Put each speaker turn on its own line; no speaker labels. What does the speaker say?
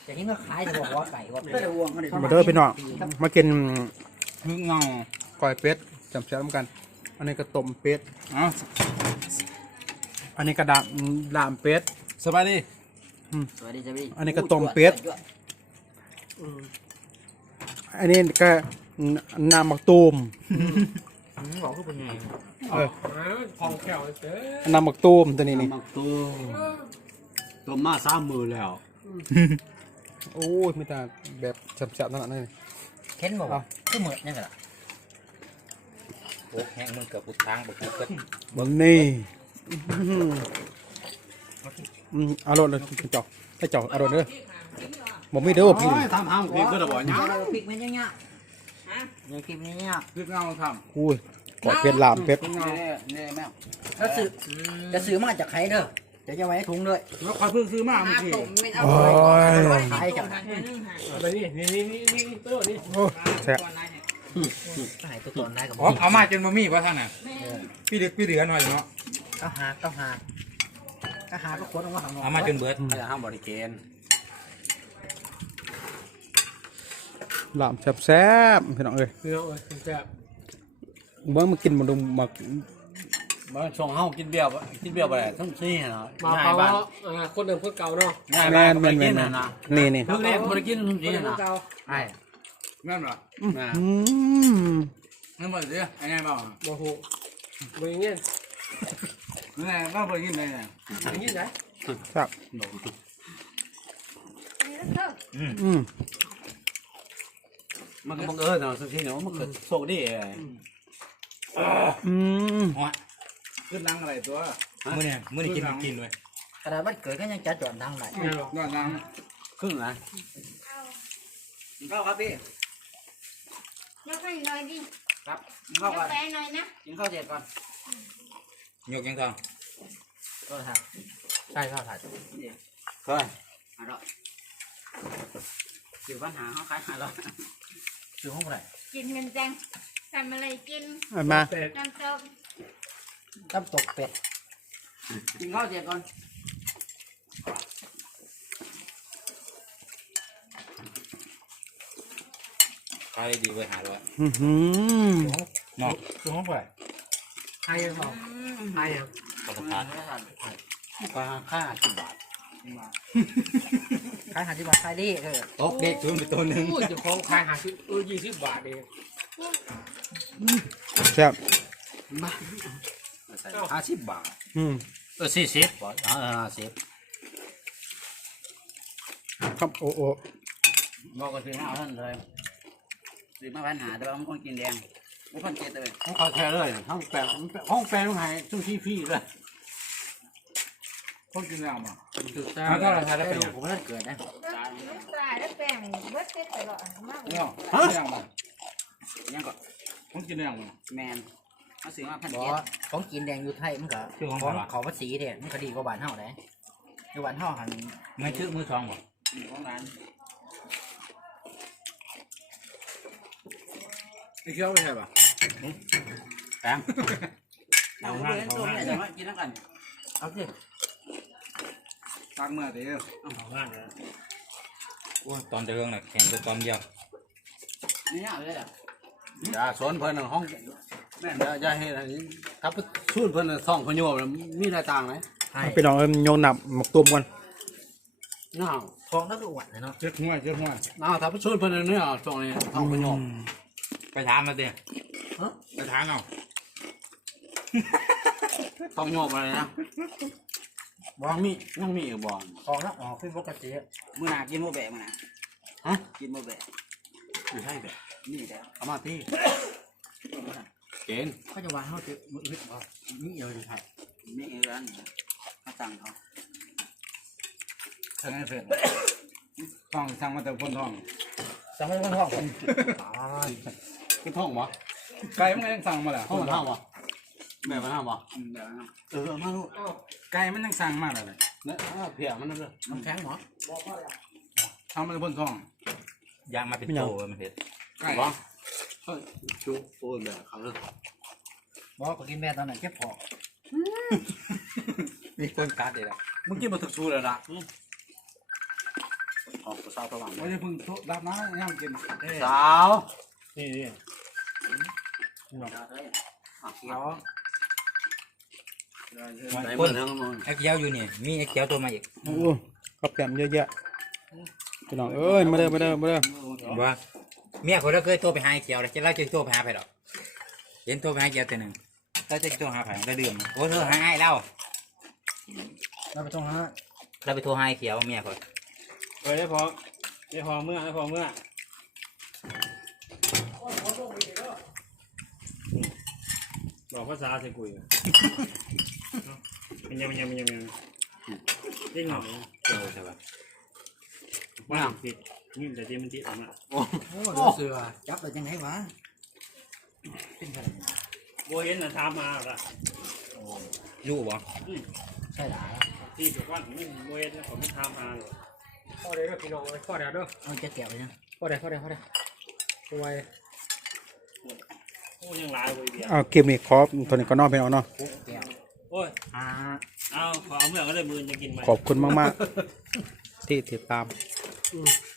จะยิ่งก็ขายจะบอกว่าไก่ว่าเป็ด
มาเด้อพี่น้องมากิน
พึ่งเงา
ก้อยเป็ดจำเสียมกัน อันนี้ก็ต้มเป็ด
เอ้า
อันนี้ก็ดามเป็ด
สบายดี
สวัสดีจ้าพี่
อันนี้ก็ต้มเป็ด อันนี้ก็น้ำมักตูม
บอกคือเป็นไง
ของแก้วเด้อ
น้ำมักตูมตัวนี้นี่
มักตัวมา3 มือแล้ว
โอ้ยมีแต่แบบแซ่บๆนั่นน่ะนี่
เค้นบอกว่าคือเหมือนยังไงล่ะ
โอ้แห้งมึงเกือบพุทางบอกกูเกิด
บันนี่อร่อยเลยเจ้าให้เจ้าอร่อยเด้อผมไม่เด้อพี่
ทำห้ามพี่ก็ได้บ่เนี่ย
พริกมันยังเงี้ยยังพริกมันยังเงี้ย
พึ่งเงาท
อุ้ยก้อยเป็ดลามเป็ด
ำพึ่งเงาเนี่ยแม่
แล้วซื้อจะซื้อมาจากใครเด้อจะไว้ถุงด้วย
แล้วคอยเพิ่งซื้อมาเมื่อกี้
โอ้ย
ขายจาก
ไปนี่ตัวนี้
โอ้แซ่บ
ขายตัวตนได้กับ
อ๋อเอามาจนบะหมี่ป่ะท่านน่ะพี่เดือหน่อยเนาะ
ก็หาก็ขวดออกมาข้างนอก
เอามาจนเบิด
ให้ห้ามบริเกณฑ์
ลามแซ่บๆพี่น้องเอ้ย
เนื้อแซ่บ
เมื่อมากินมาดูมา
บ่ช่วงเฮากินเบียร์บ่ได้ทั้งซี่เนาะ
มา
ง่าย
เปล่า
บ้าน
คนเดิมคนเก่าเนาะ
ง่าย
แม่
บ้าน
น
บ่ ได้กิน
แม่นแม่น
น่ะนะ
นี่นี่
เพิ่งเล่นบ่ได้กินทั้งซี่
คน
น่ะ
เก่า
ใช่
แม่นเหรอ
นะ
อืม
นั่นหมดสิไอ้ไงบ้าง
โอ้โหไม่เงี้ย
นั่นไงบ้าเพิ่งกินได้ไง
อย่างนี้นะ
ครับอืม
มันก็บังเอิญเนาะทั้งซี่เนาะมันก็โชคดี
อืม
ขึ้นนั่งอะไรตัวมื้อนี่กินเลย
กระดาษวันเกิดก็ยังจัดจอดทางไหน
นอนนั่ง
ครึ่งนะ
เข้าครับพี่
ยกให้หน่อยดิ
ครับ
ย
เข้าก ก่อน
แฟนหน่อยนะ
กินข้าวเสร็จก่อน
ยกยังทอง
ก็ทานใช่ข้าวผัด
เฮ้ย
ซื้อปัญหาเขาขาย500ซื้อห้องไหน
กินเงินจังทำอะไรกิน
เอามา
เป็ด
น้ำต้ม
ตั้มตกเป็ดกินข้าวเสร็จก่อน
ขายดีไปหาร้อย
อือหือ
เนาะซื้อห้องไป
ไทยยังบอกไทยยัง
ประทาน
ก็ค่า10 บาท
ขาย50 บาทขายดีเถอะ
ตกเด็กซื้อไปตัวหนึ่ง
พูดจะของขายหาชิ้น20 บาทเอง
แซ่บ
50 บาท
อืม
40บ่50
ครับโอ้โอ้
บอกก็ซื้อมาเอาท่านเลยซื้อมาปัญหาแต่ว่ามันคนกินแดงมันคนเจ็ดเลย
ห้องเขาแท้เลยห้องแปลงต้องให้ซุ่มซี่ฟรีเลย
คนกินแล้วมั้ง
ถูกต้อ
ถ้าง เราทานได้
แต่
เป็น
ลู
ยั
ก
ง
ผมไม่ได้เกิดนะ
น้ำปลาแล้วแป้งเบิดเสร็จตลอดมาก
เนาะยังมั้ง
ยังก็
คนกินยังมั้ง
แมนมาซื้อมา1,700ของกินแดงอยู่ไทยมันก็
ชื่อของ
ของ
อะไร
เขาภาษีเนี่ยมันก็ดีกว่าบ้านเฮาเลยอยู่บ้านเฮาหัน
ไม่ชื่อมือทองบ่
ของร้าน
ไอ้เคี้ยวไม่ใช่ป่ะ
แปง
เอาเพื่อนตัวเนี่ยจะมากินน้ำกันเอาสิ
ตักเมื่อเดียว
เอาบ้านเลย
ตอนเดิมน่ะแข่งกับความยาว
นี่ยากเลยอ่ะ
อย่าสวนเพิ่นห้องแม่นอย่าเฮ็ดอันนี้ถ้าไปสูนเพิ่นท่องพญโยมมีหน้าต่างไหม
ไปลองโยนหนับหมกตัวมกัน
น้า
ทองก็คือหวานเนาะ
เจ็ดหัว
น้าถ้าไปสูนเพิ่นเนี่ยตรงนี้ท่องพญโยม
ไปถามมาดิไปถามเอา
ท่องโยมอะไรนะบ่มียังมีอีกบ่
ทองแล้วอ๋อขึ้นปกติมื้อหน้ากินโมแบะมื้อหน้า
ฮะ
กินโมแบะ
ไม่ใช่แบบ
นี่แหละ
เอามาพี่เกณฑ์
เขาจะวางเฮาจะมื้ออึดบ่นี่เยอะเลยครับนี่ร้านเขาตั้งเขา
ทางไอ้เฟรนทองสั่งมาแต่คนทอง
สั่งให้คนห้องคน
คือท่องบ่
ไก่มันก็ยังสั่งมาแหละ
ท่องมันท่องบ่แม่มันท่องบ่
เดี๋ยวนะ
มาลูก
ไก่มันยังสั่งมาเลย
เนี่ยเพียมันนั่นเลย
น้ำแข็งหมอ
ทำมาแต่คนทองยางมาเป็นโตมันเห็ดไก่
บ่เฮ้ยชูโอ้ยแบบเขาเลย
บอกก็กินแม่ตอนนั้นเจ็บคอ
มีคนกัดเลยละ
มึงกินมาถึกชูเลยล่ะออกสาวสว่าง
ว่าจะพึ่งรับน้ำย่างกิน
สาว
นี่
เขียว ไหนเหมือนทั้งหมด
ไอ้เกียวอยู่นี่มีไอ้เกียวตัวมาอีก
โอ้กับแกล้มเยอะแยะพี่น้องเอ้ยมาเด้อมาเด้อมาเด้อ
ว่าเมียเขาเราเคยโทรไปหาไอ้เกียวแล้วจะเล่าจะโทรไปหาใครหรอกเห็นโทรไปหาเกียวตัวหนึ่งเราจะโทรหาใครเราดื่มโอ้เธอหาไอ้เรา
เราไปตรงนั้น
เราไปโทรหาไอ้เกียวเมียเขา
เออได้พอเมื่อบอกภาษาใส่กุยมันยังเล่นหน่อย
เกียวใช่ปะ
ว่าผิดนี่แต่ที่มันติดอ่ะ
โอ้เสือจับได้ยังไงวะ
โบเห็นน่ะถามมาละ
รู้บ่
ใช่หรอ
ที่ถูกว่าไม่โบเห็นแล้วเขาไม่ถามมาหรอกพ่อเด็กก็พี่น้องเลยพ่อเด็กด้วย
เอาจะเกี่ยวไปยัง
พ่อเด็กตัวไวโอ้ยังลายไว้เดียว
เอาเกมนี้ขอตัวนี้ก็นอกไปเอาเนาะ
เกี่ยว
โอ้ยเอาขอเอาเมื่อก็ได้มือจะกินไหม
ขอบคุณมากๆที่ติดตาม
อืม